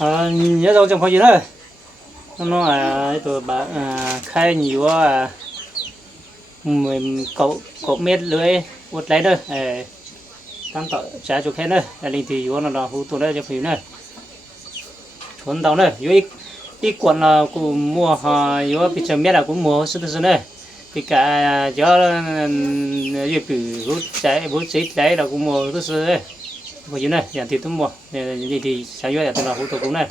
nhớ đâu trong phòng gì nữa nó tôi bà khai nhiều mình cậu mét lưới quật lấy nữa tăng tạo trả chục hết nữa là linh thì vô nó hú tôi đây cho phim nữa chuẩn tàu nữa vô ít quần là cũng mua vô bị chấm mét là cũng mua sốt sốt nữa thì cả gió vô bị hút cháy đấy là cũng mua sốt sốt đấy có gì nữa thì tôi mua thì sáng vô là tôi hú tôi cũng này